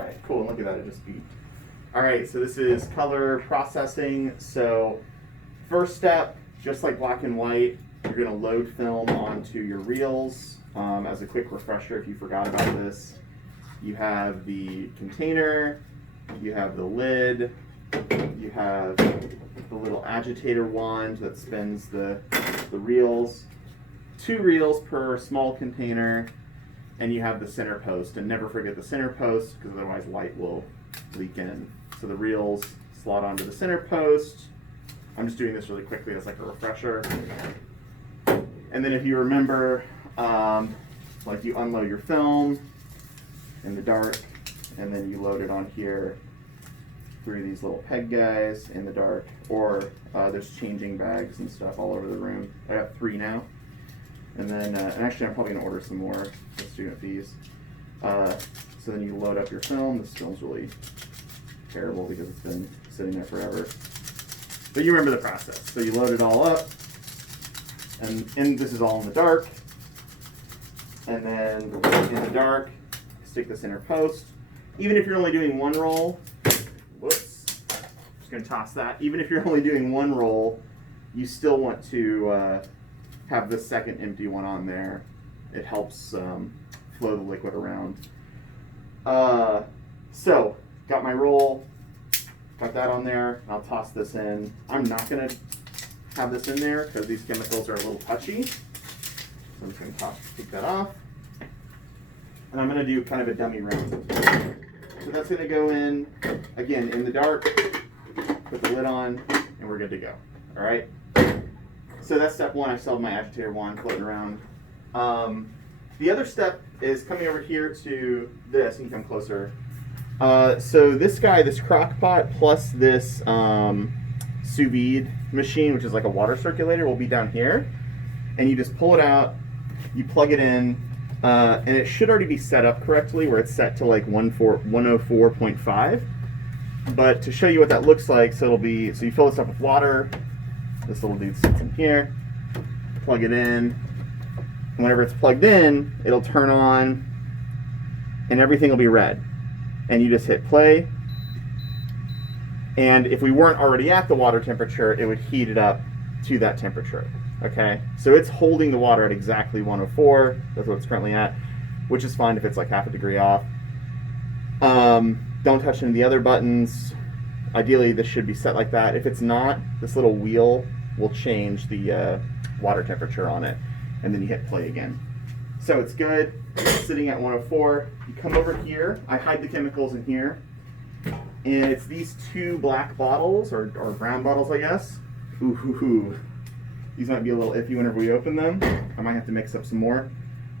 All right, cool. Look at that, it just beat. All right, so this is color processing. So first step, just like black and white, you're gonna load film onto your reels. As a quick refresher, if you forgot about this, you have the container, you have the lid, you have the little agitator wand that spins the reels, 2 reels per small container, and you have the center post. And never forget the center post, because otherwise light will leak in. So the reels slot onto the center post. I'm just doing this really quickly as like a refresher. And then if you remember, like you unload your film in the dark, and then you load it on here through these little peg guys in the dark, or there's changing bags and stuff all over the room. I got 3 now. And then, and actually I'm probably gonna order some more for student fees. So then you load up your film. This film's really terrible because it's been sitting there forever. But you remember the process. So you load it all up, and this is all in the dark. And then in the dark, stick the center post. Even if you're only doing 1 roll, whoops, just gonna toss that. Even if you're only doing 1 roll, you still want to have the second empty one on there. It helps flow the liquid around. So, got my roll, got that on there, and I'll toss this in. I'm not gonna have this in there because these chemicals are a little touchy. So I'm just gonna take that off. And I'm gonna do kind of a dummy round. So that's gonna go in, again, in the dark, put the lid on, and we're good to go, all right? So that's step 1. I still have my agitator wand floating around. The other step is coming over here to this, and you come closer. So this guy, this crock pot, plus this sous vide machine, which is like a water circulator, will be down here. And you just pull it out, you plug it in, and it should already be set up correctly where it's set to like 104.5. But to show you what that looks like, so you fill this up with water. This little dude sits in here, plug it in, and whenever it's plugged in, it'll turn on, and everything will be red. And you just hit play, and if we weren't already at the water temperature, it would heat it up to that temperature, okay? So it's holding the water at exactly 104, that's what it's currently at, which is fine if it's like half a degree off. Don't touch any of the other buttons. Ideally, this should be set like that. If it's not, this little wheel will change the water temperature on it, and then you hit play again. So it's good. It's sitting at 104. You come over here. I hide the chemicals in here, and it's these 2 black bottles, or brown bottles, I guess. Ooh. These might be a little iffy whenever we open them. I might have to mix up some more.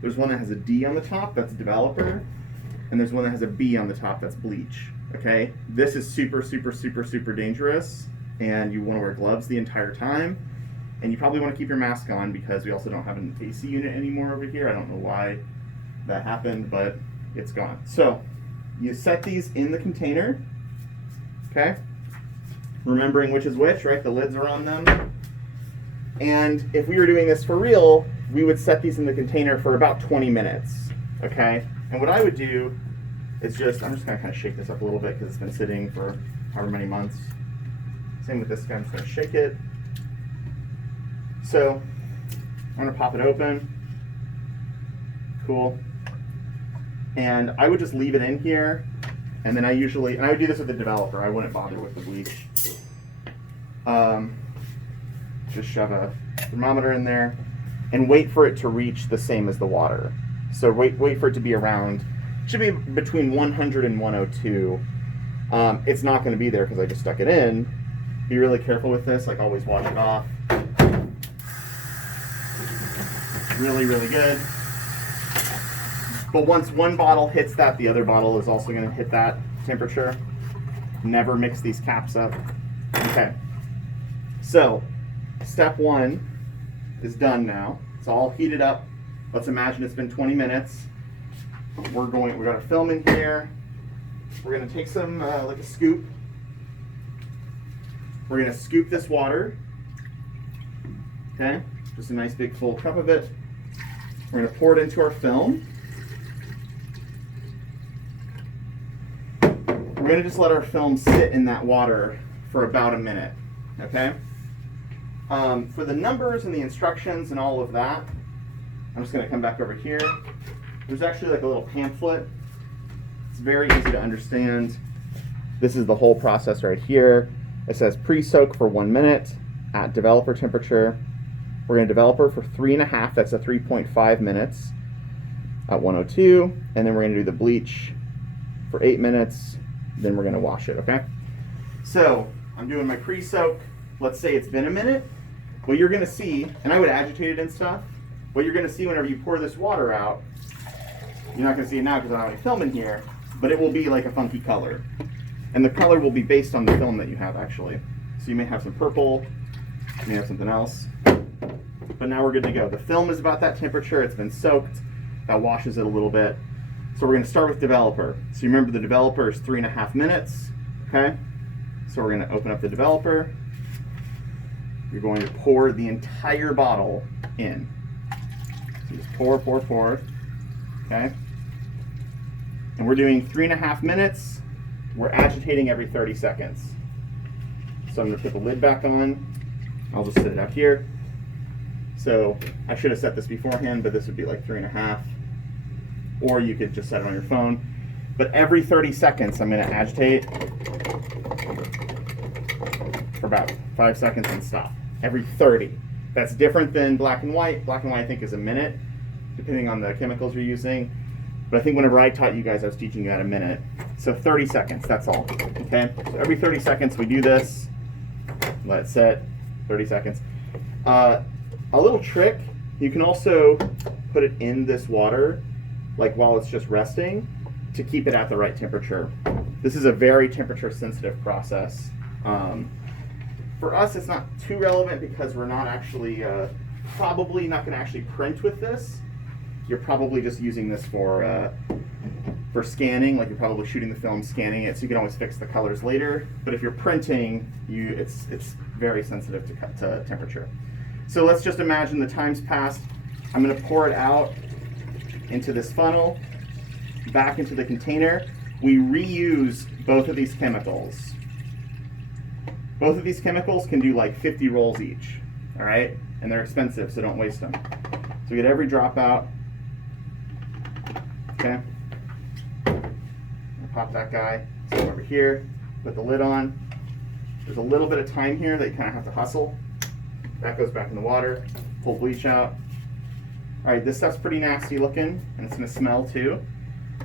There's one that has a D on the top, that's developer, and there's one that has a B on the top, that's bleach. Okay, this is super, super, super, super dangerous, and you want to wear gloves the entire time, and you probably want to keep your mask on because we also don't have an AC unit anymore over here. I don't know why that happened, but it's gone. So you set these in the container, okay, remembering which is which, right? The lids are on them. And if we were doing this for real, we would set these in the container for about 20 minutes, okay? And what I would do is I'm just gonna kind of shake this up a little bit because it's been sitting for however many months. Same with this guy, I'm just gonna shake it. So I'm gonna pop it open. Cool. And I would just leave it in here, and then I would do this with the developer. I wouldn't bother with the bleach. Just shove a thermometer in there and wait for it to reach the same as the water. So wait for it to be around, should be between 100 and 102. It's not going to be there because I just stuck it in. Be really careful with this, like always wash it off. Really, really good. But once one bottle hits that, the other bottle is also going to hit that temperature. Never mix these caps up. Okay. So, step 1 is done now. It's all heated up. Let's imagine it's been 20 minutes. We got our film in here. We're going to take some, like a scoop. We're going to scoop this water. Okay? Just a nice big full cup of it. We're going to pour it into our film. gonna just let our film sit in that water for about a minute, okay? For the numbers and the instructions and all of that, I'm just gonna come back over here. There's actually like a little pamphlet. It's very easy to understand. This is the whole process right here. It says pre-soak for 1 minute at developer temperature. We're gonna developer for 3.5, that's a 3.5 minutes at 102. And then we're gonna do the bleach for 8 minutes. Then we're gonna wash it, okay? So I'm doing my pre-soak. Let's say it's been a minute. What you're gonna see, and I would agitate it and stuff, what you're gonna see whenever you pour this water out, you're not gonna see it now because I don't have any film in here, but it will be like a funky color. And the color will be based on the film that you have, actually. So you may have some purple, you may have something else, but now we're good to go. The film is about that temperature, it's been soaked, that washes it a little bit. So we're gonna start with developer. So you remember the developer is 3.5 minutes, okay? So we're gonna open up the developer. You're going to pour the entire bottle in. So just pour, okay? And we're doing 3.5 minutes. We're agitating every 30 seconds. So I'm gonna put the lid back on. I'll just set it out here. So I should have set this beforehand, but this would be like 3.5. Or you could just set it on your phone. But every 30 seconds, I'm gonna agitate for about 5 seconds and stop. Every 30. That's different than black and white. Black and white, I think, is a minute, depending on the chemicals you're using. But I think whenever I taught you guys, I was teaching you at a minute. So 30 seconds, that's all, okay? So every 30 seconds we do this. Let it set, 30 seconds. A little trick, you can also put it in this water, like while it's just resting, to keep it at the right temperature. This is a very temperature sensitive process. For us, it's not too relevant because we're not actually, probably not gonna actually print with this. You're probably just using this for scanning, like you're probably shooting the film, scanning it, so you can always fix the colors later. But if you're printing, it's very sensitive to temperature. So let's just imagine the time's passed. I'm gonna pour it out into this funnel, back into the container. We reuse both of these chemicals. Both of these chemicals can do like 50 rolls each, all right? And they're expensive, so don't waste them. So get every drop out, okay? Pop that guy, so over here, put the lid on. There's a little bit of time here that you kind of have to hustle. That goes back in the water, pull bleach out. All right, this stuff's pretty nasty looking, and it's gonna smell too.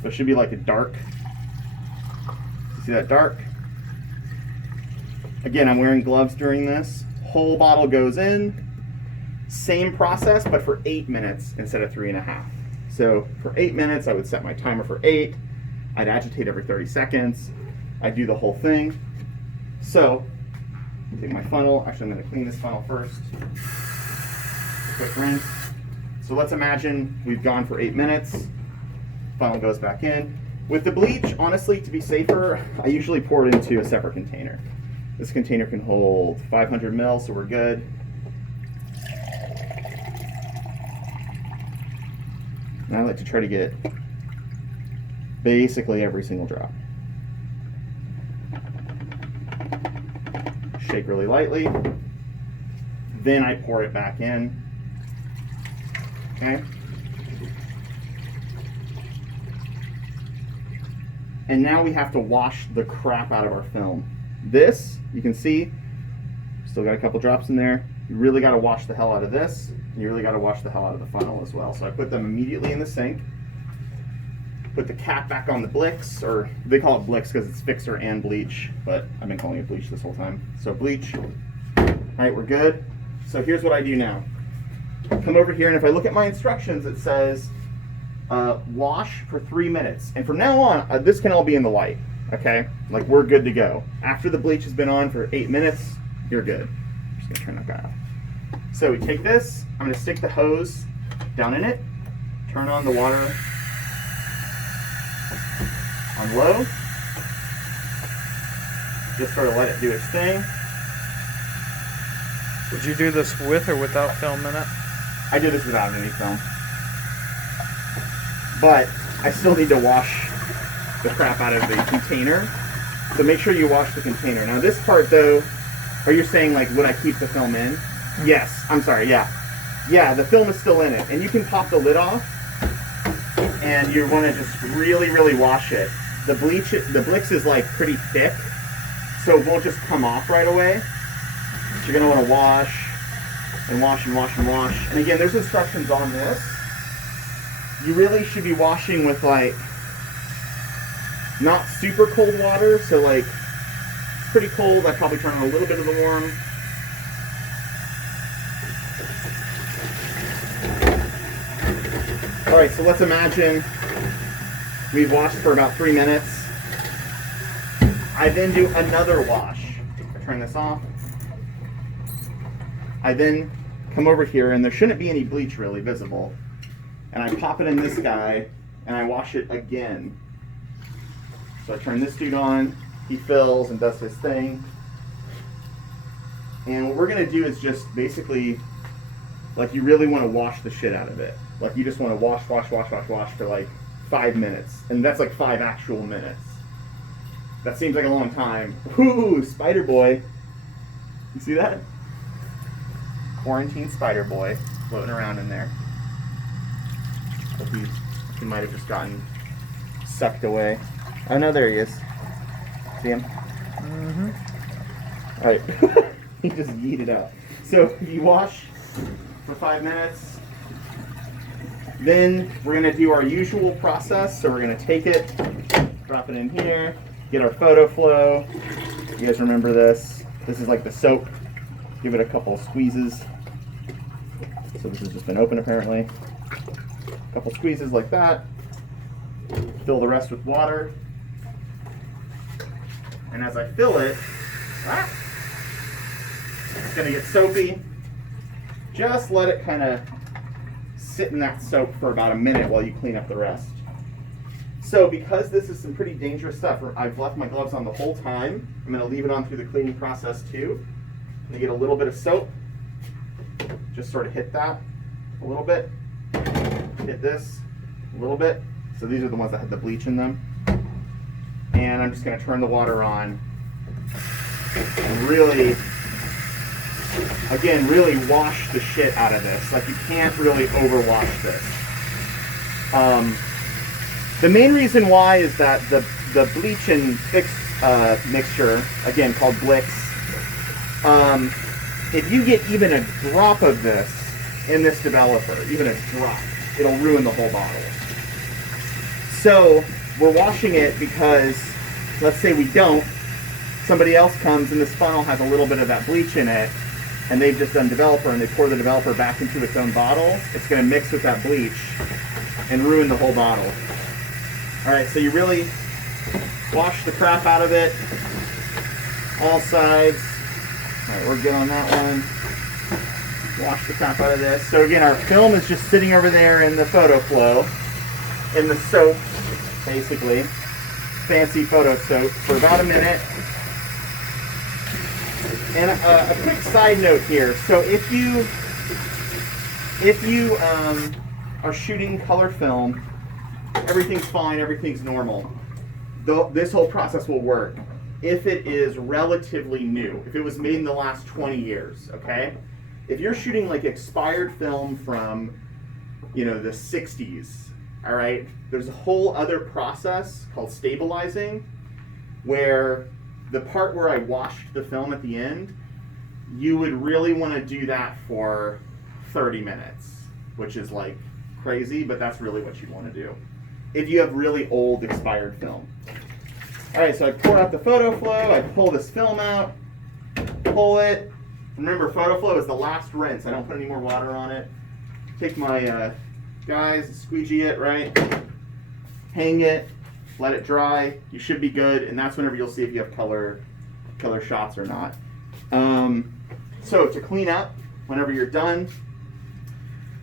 So it should be like a dark, you see that dark? Again, I'm wearing gloves during this. Whole bottle goes in. Same process, but for 8 minutes instead of 3.5. So for 8 minutes, I would set my timer for 8. I'd agitate every 30 seconds. I'd do the whole thing. So, take my funnel. Actually, I'm gonna clean this funnel first. Quick rinse. So let's imagine we've gone for 8 minutes. Funnel goes back in. With the bleach, honestly, to be safer, I usually pour it into a separate container. This container can hold 500 ml, so we're good. And I like to try to get basically every single drop. Shake really lightly. Then I pour it back in. Okay? And now we have to wash the crap out of our film. This, you can see, still got a couple drops in there. You really got to wash the hell out of this, and you really got to wash the hell out of the funnel as well. So I put them immediately in the sink. Put the cap back on the Blix, or they call it Blix because it's fixer and bleach, but I've been calling it bleach this whole time. So bleach. All right, we're good. So here's what I do now. Come over here, and if I look at my instructions, it says wash for 3 minutes. And from now on, this can all be in the light, okay? Like, we're good to go. After the bleach has been on for 8 minutes, you're good. I'm just gonna turn that guy off. So we take this, I'm gonna stick the hose down in it, turn on the water on low, just sort of let it do its thing. Would you do this with or without film in it? I did this without any film. But I still need to wash the crap out of the container So make sure you wash the container. Now this part though, are you saying like, would I keep the film in? Yes, I'm sorry, yeah. Yeah, the film is still in it. And you can pop the lid off and you want to just really, really wash it. The Blix is like pretty thick, so it won't just come off right away. So you're gonna want to wash and wash and wash and wash. And again, there's instructions on this. You really should be washing with like, not super cold water, so like, it's pretty cold. I probably turn on a little bit of the warm. All right, so let's imagine we've washed for about 3 minutes. I then do another wash. I turn this off. I then come over here, and there shouldn't be any bleach really visible. And I pop it in this guy, and I wash it again. So I turn this dude on, he fills and does his thing. And what we're gonna do is just basically, like, you really wanna wash the shit out of it. Like, you just wanna wash for like 5 minutes. And that's like 5 actual minutes. That seems like a long time. Ooh, Spider Boy. You see that? Quarantine Spider Boy floating around in there. Hope he might have just gotten sucked away. Oh no, there he is. See him? Mm-hmm. Alright. He just yeeted out. So you wash for 5 minutes. Then we're going to do our usual process. So we're going to take it, drop it in here, get our photo flow. You guys remember this? This is like the soap. Give it a couple of squeezes. So this has just been open apparently. A couple squeezes like that. Fill the rest with water. And as I fill it, it's going to get soapy. Just let it kind of sit in that soap for about a minute while you clean up the rest. So because this is some pretty dangerous stuff, I've left my gloves on the whole time. I'm going to leave it on through the cleaning process too. I'm going to get a little bit of soap. Just sort of hit that a little bit. Hit this a little bit. So these are the ones that had the bleach in them. And I'm just going to turn the water on and really, again, really wash the shit out of this. Like, you can't really overwash this. The main reason why is that the bleach and fix mixture, again called Blix, if you get even a drop of this in this developer, even a drop, it'll ruin the whole bottle. So we're washing it because, let's say we don't, somebody else comes and this funnel has a little bit of that bleach in it, and they've just done developer and they pour the developer back into its own bottle, it's going to mix with that bleach and ruin the whole bottle. Alright, so you really wash the crap out of it, all sides. Alright, we're good on that one. Wash the crap out of this. So again, our film is just sitting over there in the photo flow, in the soap, basically. Fancy photo soap for about a minute. And a quick side note here. So if you are shooting color film, everything's fine, everything's normal. This whole process will work if it is relatively new, if it was made in the last 20 years, okay? If you're shooting like expired film from, the 60s, all right, there's a whole other process called stabilizing, where the part where I washed the film at the end, you would really want to do that for 30 minutes, which is like crazy, but that's really what you want to do if you have really old expired film. All right, so I pour out the photo flow, I pull this film out, pull it. Remember, photo flow is the last rinse. I don't put any more water on it. Take my guys, squeegee it, right? Hang it, let it dry. You should be good, and that's whenever you'll see if you have color shots or not. So to clean up, whenever you're done,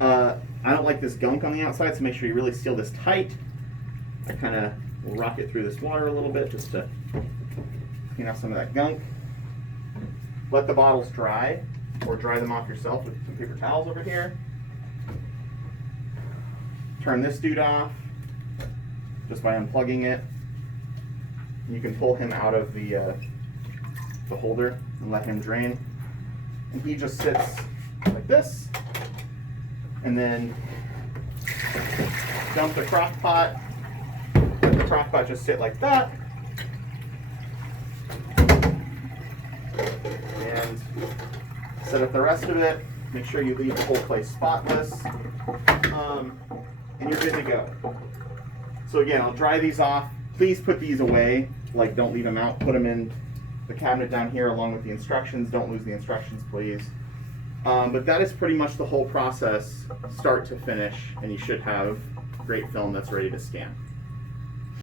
I don't like this gunk on the outside, so make sure you really seal this tight. I kind of rock it through this water a little bit just to clean out some of that gunk. Let the bottles dry, or dry them off yourself with some paper towels over here. Turn this dude off just by unplugging it. You can pull him out of the holder and let him drain. And he just sits like this. And then dump the crock pot. Let the crock pot just sit like that. And set up the rest of it. Make sure you leave the whole place spotless. And you're good to go. So again, I'll dry these off. Please put these away. Like, don't leave them out. Put them in the cabinet down here along with the instructions. Don't lose the instructions, please. But that is pretty much the whole process, start to finish, and you should have great film that's ready to scan.